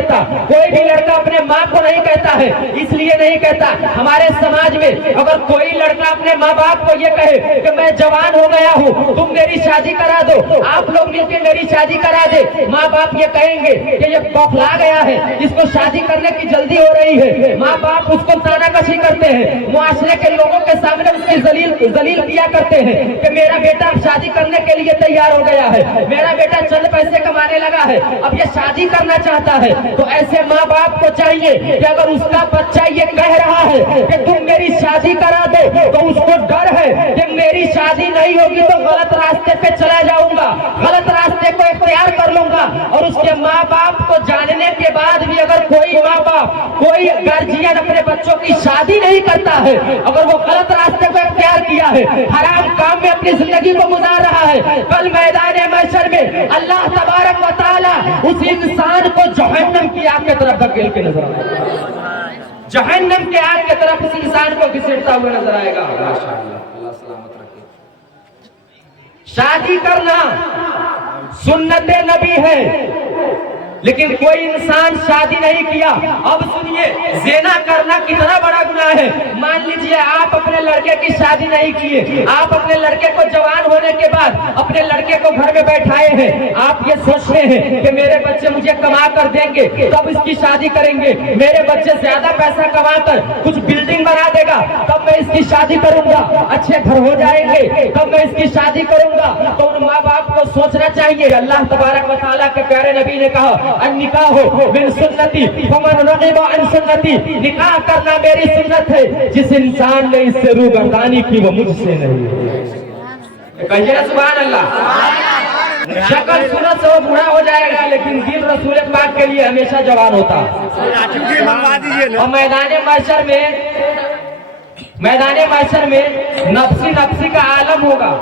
کہتا, کوئی بھی لڑکا اپنے ماں کو نہیں کہتا ہے. اس لیے نہیں کہتا, ہمارے سماج میں اگر کوئی لڑکا اپنے ماں باپ کو یہ کہے کہ میں جوان ہو گیا ہوں, تم میری شادی کرا دو, آپ لوگ مل کے میری شادی کرا دے, ماں باپ یہ کہیں گے کہ یہ بوکھلا گیا ہے, اس کو شادی کرنے کی جلدی ہو رہی ہے. ماں باپ اس کو تانا کشی کرتے ہیں, معاشرے کے لوگوں کے سامنے اس کی ذلیل کیا کرتے ہیں کہ میرا بیٹا شادی کرنے کے لیے تیار ہو گیا ہے, میرا بیٹا چند پیسے کمانے لگا ہے, اب یہ شادی کرنا چاہتا ہے. تو ایسے ماں باپ کو چاہیے کہ اگر اس کا بچہ یہ کہہ رہا ہے کہ تم میری شادی کرا دو, تو اس کو ڈر ہے کہ میری شادی نہیں ہوگی تو غلط راستے پہ چلا جاؤں گا, غلط راستے کو اختیار کر لوں گا. اور اس کے ماں باپ کو جاننے کے بعد بھی اگر کوئی ماں باپ, کوئی گارجین اپنے بچوں کی شادی نہیں کرتا ہے, اگر وہ غلط راستے کو اختیار کیا ہے, حرام کام میں اپنی زندگی کو گزار رہا ہے, کل میدان محشر میں اللہ تبارک و تعالی اس انسان کو جہنم کی آگ کی طرف دھکیل کے نظر آئے گا, جہنم کے آگ کی طرف اس انسان کو گھسیٹتا ہوا نظر آئے گا. ماشاءاللہ, اللہ سلامت رکھے. شادی کرنا سنت نبی ہے, لیکن کوئی انسان شادی نہیں کیا. اب سنیے, زنا کرنا کتنا بڑا گناہ ہے. مان لیجئے آپ اپنے لڑکے کی شادی نہیں کیے, آپ اپنے لڑکے کو جوان ہونے کے بعد اپنے لڑکے کو گھر میں بیٹھائے ہیں, آپ یہ سوچتے ہیں کہ میرے بچے مجھے کما کر دیں گے تب اس کی شادی کریں گے, میرے بچے زیادہ پیسہ کما کر کچھ بلڈنگ بنا دے گا تب میں اس کی شادی کروں گا, اچھے گھر ہو جائیں گے تب میں اس کی شادی کروں گا. تو ان ماں باپ کو سوچنا چاہیے. اللہ تبارک و تعالیٰ کے پیارے نبی نے کہا, النکاح من سنتی فمن رغب عن سنتی, نکاح کرنا میری سنت ہے, جس انسان نے اس سے روگردانی کی وہ مجھ سے نہیں ہے. کہیے سبحان اللہ. شکل صورت سے وہ بوڑھا ہو جائے گا, لیکن دل رسول پاک کے لیے ہمیشہ جوان ہوتا. اور میدان محشر میں نفسی کا عالم ہوگا,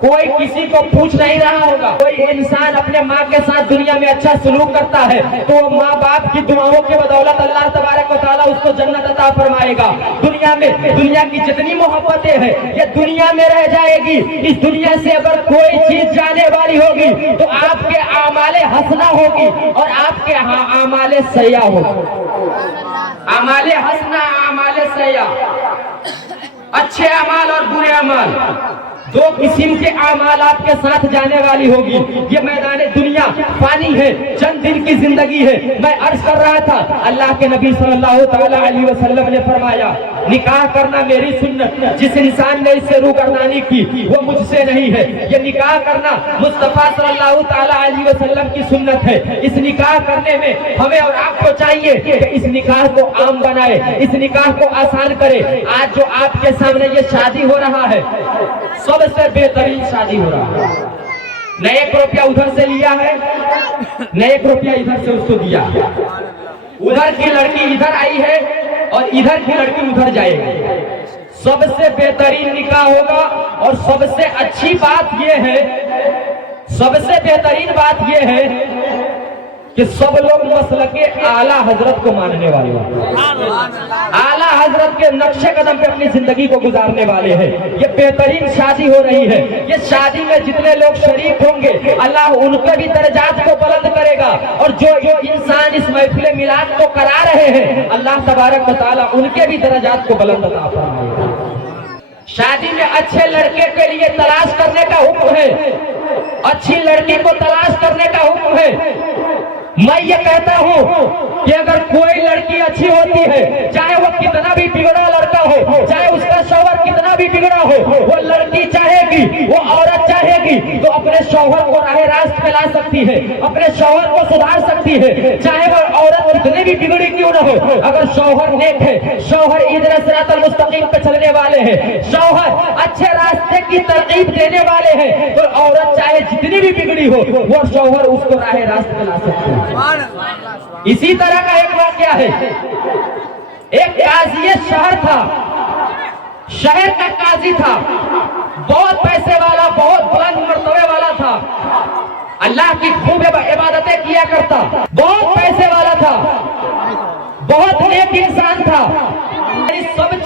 کوئی کسی کو پوچھ نہیں رہا ہوگا. کوئی انسان اپنے ماں کے ساتھ دنیا میں اچھا سلوک کرتا ہے تو وہ ماں باپ کی دعاؤں کی بدولت اللہ تبارک و تعالیٰ اس کو جنت عطا فرمائے گا. دنیا کی جتنی محبتیں ہیں یہ دنیا میں رہ جائے گی. اس دنیا سے اگر کوئی چیز جانے والی ہوگی تو آپ کے اعمال حسنہ ہوگی اور آپ کے اعمال سیئہ ہوگی. اعمال حسنہ, اعمال سیئہ, اچھے اعمال اور برے اعمال, دو قسم کے اعمال آپ کے ساتھ جانے والی ہوگی. یہ میدان دنیا فانی ہے, چند دن کی زندگی ہے. میں عرض کر رہا تھا, اللہ کے نبی صلی اللہ تعالی علیہ وسلم نے فرمایا, نکاح کرنا میری سنت, جس انسان نے اس سے روگردانی کی وہ مجھ سے نہیں ہے. یہ نکاح کرنا مصطفیٰ صلی اللہ تعالی علیہ وسلم کی سنت ہے. اس نکاح کرنے میں ہمیں اور آپ کو چاہیے کہ اس نکاح کو عام بنائے, اس نکاح کو آسان کرے. آج جو آپ کے سامنے یہ شادی ہو رہا ہے, سب سے بہترین شادی ہو رہا ہے. نہ 1 روپیہ ادھر سے لیا ہے, نہ 1 روپیہ ادھر سے اس کو دیا. ادھر کی لڑکی ادھر آئی ہے اور ادھر کی لڑکی ادھر جائے گی. سب سے بہترین نکاح ہوگا. اور سب سے اچھی بات یہ ہے, سب سے بہترین بات یہ ہے کہ سب لوگ مسلک اعلیٰ حضرت کو ماننے والے ہیں, اعلیٰ حضرت کے نقش قدم پہ اپنی زندگی کو گزارنے والے ہیں. یہ بہترین شادی ہو رہی ہے. یہ شادی میں جتنے لوگ شریک ہوں گے اللہ ان کے بھی درجات کو بلند کرے گا, اور جو انسان اس محفل میلاد کو کرا رہے ہیں اللہ تبارک و تعالیٰ ان کے بھی درجات کو بلند عطا فرمائے گا. شادی میں اچھے لڑکے کے لیے تلاش کرنے کا حکم ہے, اچھی لڑکی کو تلاش کرنے کا حکم ہے. میں یہ کہتا ہوں کہ اگر کوئی لڑکی اچھی ہوتی ہے, چاہے وہ کتنا بھی بگڑا لڑکا ہو, چاہے اس کا شوہر کتنا بھی بگڑا ہو, وہ لڑکی چاہے گی, وہ عورت چاہے گی تو اپنے شوہر کو راہ راست پہ لا سکتی ہے, اپنے شوہر کو سدھار سکتی ہے. چاہے وہ عورت کتنی بھی بگڑی کیوں نہ ہو, اگر شوہر نیک ہے, شوہر ادھر صراط المستقیم پہ چلنے والے ہیں, شوہر اچھے راستے کی ترغیب دینے والے ہیں, تو عورت چاہے جتنی بھی بگڑی ہو وہ شوہر اس کو راہ راست پہ لا سکتی ہے. اسی طرح کا ایک واقعہ ہے. ایک قاضی شہر تھا, شہر کا قاضی تھا, بہت پیسے والا, بہت بلند مرتبے والا تھا, اللہ کی خوب عبادتیں کیا کرتا, بہت پیسے والا تھا, بہت نیک انسان تھا. سب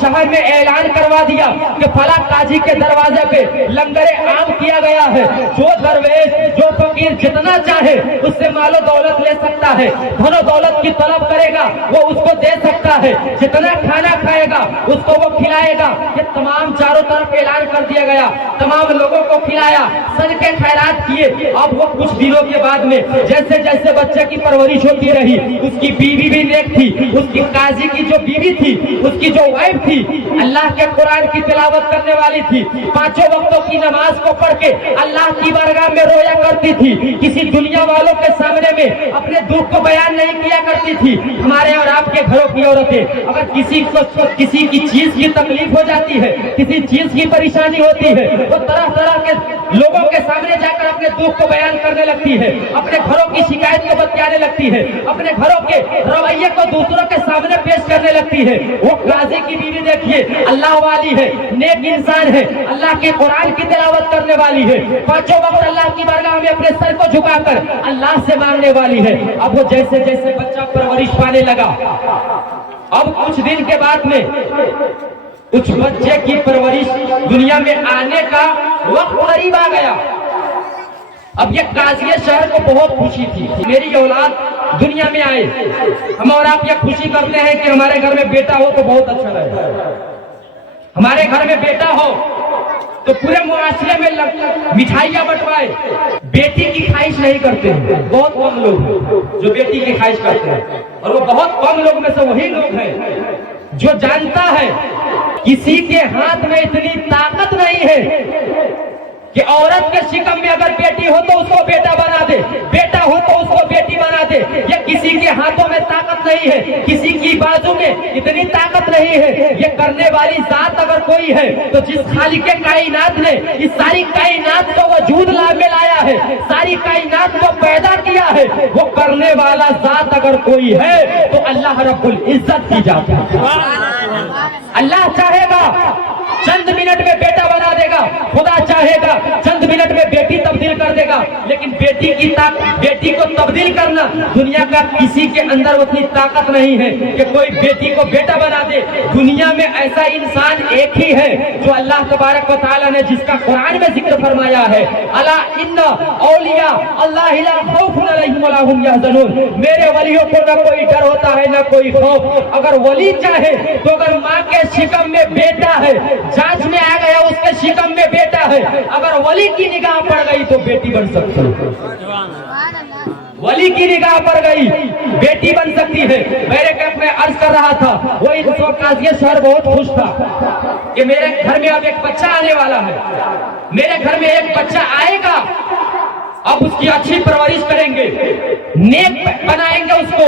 شہر میں اعلان کروا دیا کہ فلاں قاضی کے دروازے پہ لنگر عام کیا گیا ہے, جو درویش جو فقیر جتنا چاہے اس سے مال و دولت لے سکتا ہے, دھن و دولت کی طلب کرے گا وہ اس کو دے سکتا ہے, جتنا کھانا کھائے گا اس کو وہ کھلائے گا. یہ تمام چاروں طرف اعلان کر دیا گیا, تمام لوگوں کو کھلایا, صدقے خیرات کیے. اب وہ کچھ دنوں کے بعد میں جیسے جیسے بچے کی پرورش ہوتی رہی, اس کی بیوی بھی نیک تھی, اس کی قاضی کی جو بیوی تھی, اس کی جو وائف تھی, اللہ کے قرآن کی تلاوت کرنے والی تھی, پانچوں وقتوں کی نماز کو پڑھ کے اللہ کی بارگاہ میں رویا کرتی تھی, کسی دنیا والوں کے سامنے میں اپنے دکھ کو بیان نہیں کیا کرتی تھی. ہمارے اور آپ کے گھروں کی عورتیں اگر کسی کی چیز کی تکلیف ہو جاتی ہے, کسی چیز کی پریشانی ہوتی ہے, وہ طرح طرح کے لوگوں کے سامنے جا کر اپنے دکھ کو بیان کرنے لگتی ہے, اپنے گھروں کی شکایت کو بتانے لگتی ہے, اپنے گھروں کے رویے کو دوسروں کے سامنے پیش کرنے لگتی ہے. وہ قاضی کی بیوی دیکھیے اللہ والی ہے, نیک انسان ہے, اللہ کے قرآن کی تلاوت کرنے والی ہے, پانچوں وقت اللہ کی بارگاہ میں اپنے سر کو جھکا کر اللہ سے مانگنے والی ہے. اب وہ جیسے جیسے بچہ پرورش پانے لگا, اب کچھ دن کے بعد میں اس بچے کی پرورش دنیا میں آنے کا وقت قریب آ گیا. اب یہ قاضی شہر کو بہت خوشی تھی, میری اولاد دنیا میں آئے. ہم اور آپ یہ خوشی کرتے ہیں کہ ہمارے گھر میں بیٹا ہو تو بہت اچھا رہے, ہمارے گھر میں بیٹا ہو تو پورے معاشرے میں مٹھائیاں بٹوائے. بیٹی کی خواہش نہیں کرتے ہیں, بہت کم لوگ جو بیٹی کی خواہش کرتے ہیں, اور وہ بہت کم لوگ میں سے وہی لوگ ہیں جو جانتا ہے کسی کے ہاتھ میں اتنی طاقت نہیں ہے کہ عورت کے شکم میں اگر بیٹی ہو تو اس کو بیٹا بنا دے, بیٹا ہو تو اس کو بیٹی بنا دے. یہ کسی کے ہاتھوں میں طاقت نہیں ہے, کسی کی بازو میں اتنی طاقت نہیں ہے. یہ کرنے والی ذات اگر کوئی ہے تو جس خالق کائنات نے اس ساری کائنات کو وجود میں لایا ہے, ساری کائنات کو پیدا کیا ہے, وہ کرنے والا ذات اگر کوئی ہے تو اللہ رب العزت کی ذات ہے. اللہ چاہے گا چند منٹ میں بیٹا بنا دے گا, خدا چاہے گا چند منٹ میں بیٹی تبدیل کر دے گا. لیکن بیٹی کو تبدیل کرنا دنیا کا کسی کے اندر اتنی طاقت نہیں ہے کہ کوئی بیٹی کو بیٹا بنا دے. دنیا میں ایسا انسان ایک ہی ہے جو اللہ تبارک و تعالیٰ نے جس کا قرآن میں ذکر فرمایا ہے, الا ان اولیاء اللہ لا خوف علیہم ولا هم یحزنون. میرے ولیوں کو نہ کوئی ڈر ہوتا ہے نہ کوئی خوف. اگر ولی چاہے تو اگر ماں کے شکم میں بیٹا ہے, جانچ میں آ گیا اس کے شکم میں بیٹا ہے, اگر ولی کی نگاہ پڑ گئی تو بیٹی بن سکتی ہے. ولی کی نگاہ پڑ گئی بیٹی بن سکتی ہے. میرے کیمپ میں عرض کر رہا تھا, وہی قاضی شہر بہت خوش تھا کہ میرے گھر میں اب ایک بچہ آنے والا ہے, میرے گھر میں ایک بچہ آئے گا, اب اس کی اچھی پرورش کریں گے, نیک بنائیں گے, اس کو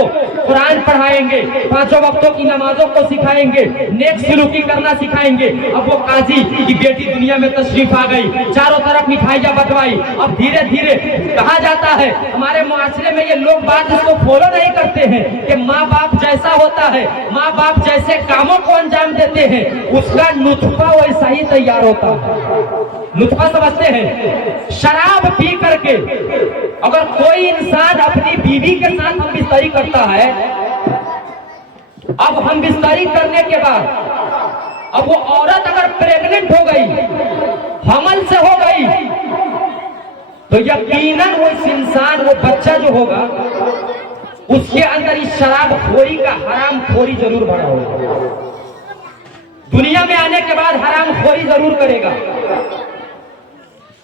قرآن پڑھائیں گے, پانچوں وقتوں کی نمازوں کو سکھائیں گے, نیک سلوکی کرنا سکھائیں گے. اب وہ قاضی کی بیٹی دنیا میں تشریف آ گئی, چاروں طرف مٹھائیاں بٹوائی. اب دھیرے دھیرے کہا جاتا ہے ہمارے معاشرے میں یہ لوگ بات اس کو فالو نہیں کرتے ہیں کہ ماں باپ جیسا ہوتا ہے, ماں باپ جیسے کاموں کو انجام دیتے ہیں اس کا نطفہ ویسا ہی تیار ہوتا ہے. نطفہ سمجھتے ہیں, شراب پی کر کے اگر کوئی انسان اپنی بیوی کے ساتھ ہم بستری کرتا ہے, اب ہم بستری کرنے کے بعد اب وہ عورت اگر پریگننٹ ہو گئی, حمل سے ہو گئی, تو یقیناً وہ اس انسان, وہ بچہ جو ہوگا اس کے اندر اس شراب خوری کا حرام خوری ضرور بڑا ہوگا. دنیا میں آنے کے بعد حرام خوری ضرور کرے گا,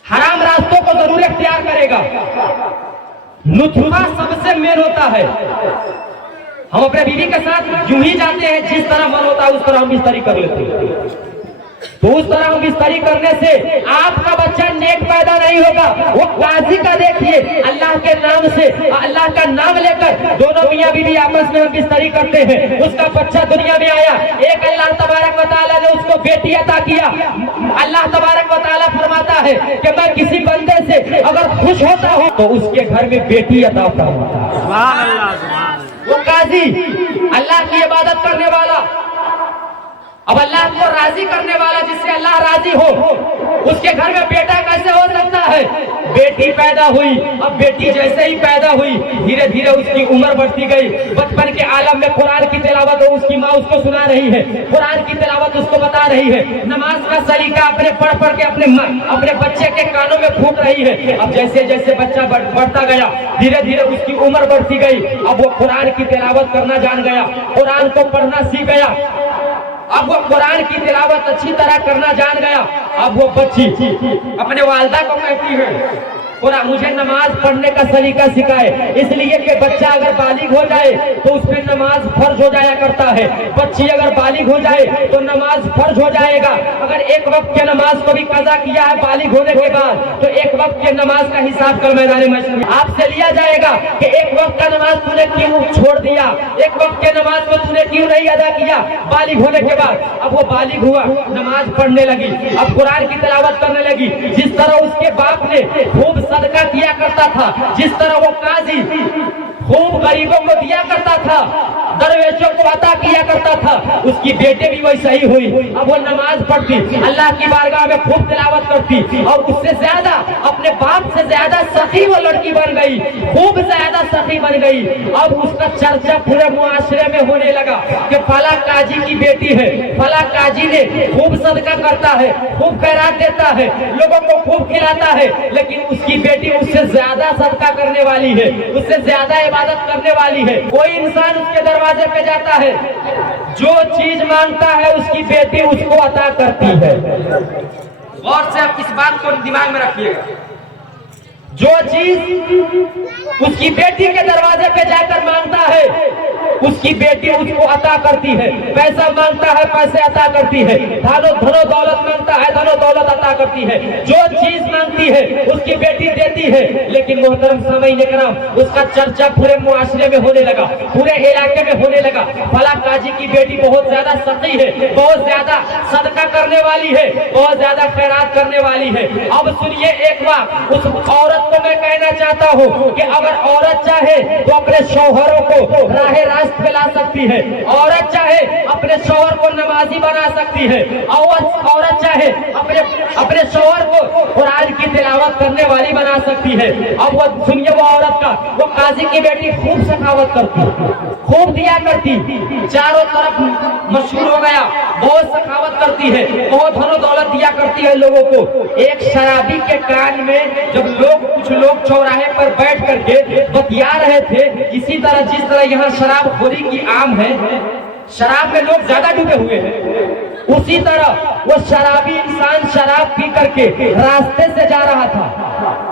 حرام راستوں کو ضرور اختیار کرے گا. نطفہ سب سے مین ہوتا ہے. ہم اپنے بیوی کے ساتھ یوں ہی جاتے ہیں, جس طرح من ہوتا ہے اس طرح ہم بستری کر لیتے ہیں. تو اس طرح ہم بستری کرنے سے آپ کا بچہ نیک پیدا نہیں ہوگا. وہ قاضی کا دیکھیے, اللہ کے نام سے, اللہ کا نام لے کر دونوں میاں بیوی آپس میں ہم بستری کرتے ہیں, اس کا بچہ دنیا میں آیا, ایک اللہ تبارک و تعالیٰ نے اس کو بیٹی عطا کیا. اللہ تبارک و تعالیٰ فرماتا ہے کہ میں کسی بندے سے اگر خوش ہوتا ہوں تو اس کے گھر میں بیٹی عطا فرماتا ہے. وہ قاضی اللہ کی عبادت کرنے والا اب اللہ کو راضی کرنے والا جس سے اللہ راضی ہو اس کے گھر میں بیٹا کیسے ہو سکتا ہے؟ بیٹی پیدا ہوئی، اب بیٹی جیسے ہی پیدا ہوئی دھیرے دھیرے اس کی عمر بڑھتی گئی، بچپن کے عالم میں قرآن کی تلاوت اس کی ماں اس کو سنا رہی ہے، قرآن کی تلاوت اس کو بتا رہی ہے، نماز کا سلیقہ اپنے پڑھ پڑھ کے اپنے بچے کے کانوں میں پھونک رہی ہے۔ اب جیسے جیسے بچہ بڑھتا گیا دھیرے دھیرے اس کی عمر بڑھتی گئی، اب وہ قرآن کی تلاوت کرنا جان گیا، قرآن کو پڑھنا سیکھ گیا، اب وہ قرآن کی تلاوت اچھی طرح کرنا جان گیا۔ اب وہ بچی اپنے والدہ کو کہتی ہے مجھے نماز پڑھنے کا سلیقہ سکھائے، اس لیے کہ بچہ اگر بالغ ہو جائے تو اس پہ نماز فرض ہو جایا کرتا ہے، بچی اگر بالغ ہو جائے تو نماز فرض ہو جائے گا۔ اگر ایک وقت کے نماز کو بھی قضا کیا ہے بالغ ہونے کے بعد تو ایک وقت کے نماز کا حساب کل میدان محشر میں آپ سے لیا جائے گا کہ ایک وقت کا نماز تو نے کیوں چھوڑ دیا، ایک وقت کے نماز کو تو نے کیوں نہیں ادا کیا بالغ ہونے کے بعد۔ اب وہ بالغ ہوا، نماز پڑھنے لگی، اب قرآن کی تلاوت کرنے لگی، جس طرح اس کے باپ نے خوب صدقہ کیا کرتا تھا، جس طرح وہ قاضی خوب غریبوں کو دیا کرتا تھا، درویشوں کو عطا کیا کرتا تھا، اس کی بیٹے بھی ویسا ہی ہوئی۔ اب وہ نماز پڑھتی، اللہ کی بارگاہ میں خوب تلاوت کرتی، اور اس سے زیادہ اپنے باپ سے زیادہ سخی وہ لڑکی بن گئی، خوب زیادہ سخی بن گئی۔ اب اس کا چرچا پورے معاشرے میں ہونے لگا کہ فلاں قاضی کی بیٹی ہے، فلاں قاضی نے خوب صدقہ کرتا ہے، خوب خیرات دیتا ہے، لوگوں کو خوب کھلاتا ہے، لیکن اس کی بیٹی اس سے زیادہ صدقہ کرنے والی ہے، اس سے زیادہ عبادت کرنے والی ہے۔ کوئی انسان اس کے دروازے پہ جاتا ہے، جو چیز مانگتا ہے اس کی بیٹی اس کو عطا کرتی ہے۔ غور سے آپ اس بات کو دماغ میں رکھیے گا، جو چیز اس کی بیٹی کے دروازے پہ جا کر مانگتا ہے اس کی بیٹی اس کو عطا کرتی ہے، پیسہ مانگتا ہے پیسے عطا کرتی ہے، دھنو دولت مانگتا ہے دھنو دولت عطا کرتی ہے، جو چیز مانگتی ہے اس کی بیٹی دیتی ہے۔ لیکن محترم سامعین کرام، اس کا چرچا پورے معاشرے میں ہونے لگا، پورے علاقے میں ہونے لگا، فلاں قاضی کی بیٹی بہت زیادہ سخی ہے، بہت زیادہ صدقہ کرنے والی ہے، بہت زیادہ خیرات کرنے والی ہے۔ اب سنیے ایک بات، اس عورت کو میں کہنا چاہتا ہوں کہ اگر عورت چاہے تو اپنے شوہروں کو راہ راست پہ لا سکتی ہے، عورت چاہے اپنے شوہر کو نمازی بنا سکتی ہے، عورت چاہے اپنے شوہر کو قرآن کی تلاوت کرنے والی بنا سکتی ہے۔ اب وہ سنیے، وہ عورت کا وہ قاضی کی بیٹی خوب سخاوت کرتی، خوب دیا کرتی، چاروں طرف مشہور ہو گیا، بہت سخاوت کرتی ہے، بہت دھن و دولت دیا کرتی ہے لوگوں کو۔ ایک شرابی کے کان میں جب کچھ لوگ چوراہے پر بیٹھ کر کے بتیا رہے تھے، اسی طرح جس طرح یہاں شراب خوری کی عام ہے، شراب میں لوگ زیادہ ڈوبے ہوئے ہیں، اسی طرح وہ شرابی انسان شراب پی کر کے راستے سے جا رہا تھا۔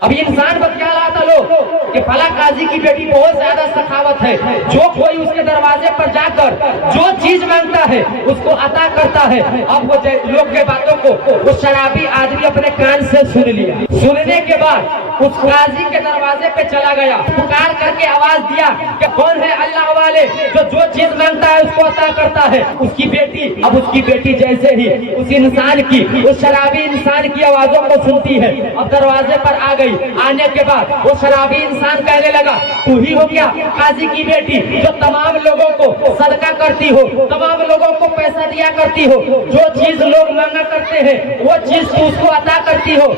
اب یہ انسان بتیا رہا تھا لوگ کہ فلاں قاضی کی بیٹی بہت زیادہ سخاوت ہے، جو کوئی اس کے دروازے پر جا کر جو چیز مانگتا ہے اس کو عطا کرتا ہے۔ اب وہ لوگ کے باتوں کو وہ شرابی آدمی اپنے کان سے سن لیا، سننے کے بعد اس قاضی کے دروازے پہ چلا گیا، پکار کر کے آواز دیا کہ کون ہے اللہ والے جو چیز مانگتا ہے اس کو عطا کرتا ہے؟ اس کی بیٹی۔ اب اس کی بیٹی جیسے ہی اس انسان کی، اس شرابی انسان کی آوازوں کو سنتی ہے، اب دروازے پر آ گئی۔ آنے کے بعد وہ شرابی انسان کہنے لگا، تو ہی ہو کیا قاضی کی بیٹی جو تمام لوگوں کو صدقہ کرتی ہو، تمام لوگوں کو پیسہ دیا کرتی ہو، جو چیز لوگ مانگا کرتے ہیں وہ چیز تو اس کو عطا کرتی ہو؟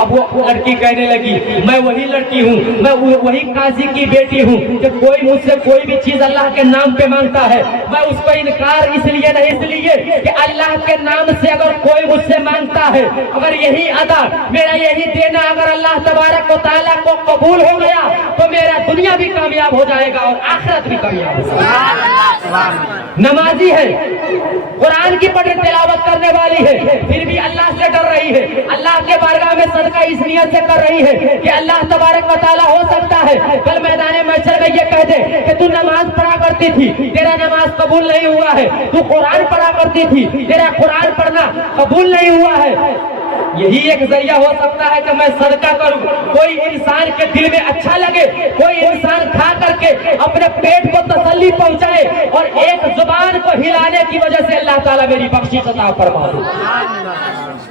اب وہ لڑکی کہنے لگی، میں وہی لڑکی ہوں، میں وہی قاضی کی بیٹی ہوں کہ کوئی مجھ سے کوئی بھی چیز اللہ کے نام پہ مانگتا ہے میں اس کو انکار اس لیے نہیں، اس لیے کہ اللہ کے نام سے اگر کوئی مجھ سے مانگتا ہے، اگر یہی ادا میرا یہی دینا اگر اللہ تبارک و تعالیٰ کو قبول ہو گیا تو میرا دنیا بھی کامیاب ہو جائے گا اور آخرت بھی کامیاب ہو جائے گا۔ نمازی ہے، قرآن کی پڑھ تلاوت کرنے والی ہے، پھر بھی اللہ سے ڈر رہی ہے، اللہ کے بارگاہ میں صدقہ اس نیت سے کر رہی ہے کہ اللہ تبارک و تعالیٰ ہو سکتا ہے کل میدان محشر میں یہ کہہ دے کہ تو نماز پڑھا کرتی تھی، تیرا نماز قبول نہیں ہوا ہے، تو قرآن پڑھا کرتی تھی، تیرا قرآن پڑھنا قبول نہیں ہوا ہے۔ یہی ایک ذریعہ ہو سکتا ہے کہ میں صدقہ کروں، کوئی انسان کے دل میں اچھا لگے، کوئی انسان کھا کر کے اپنے پیٹ کو تسلی پہنچائے اور ایک زبان کو ہلانے کی وجہ سے اللہ تعالیٰ میری بخشش عطا فرما دے۔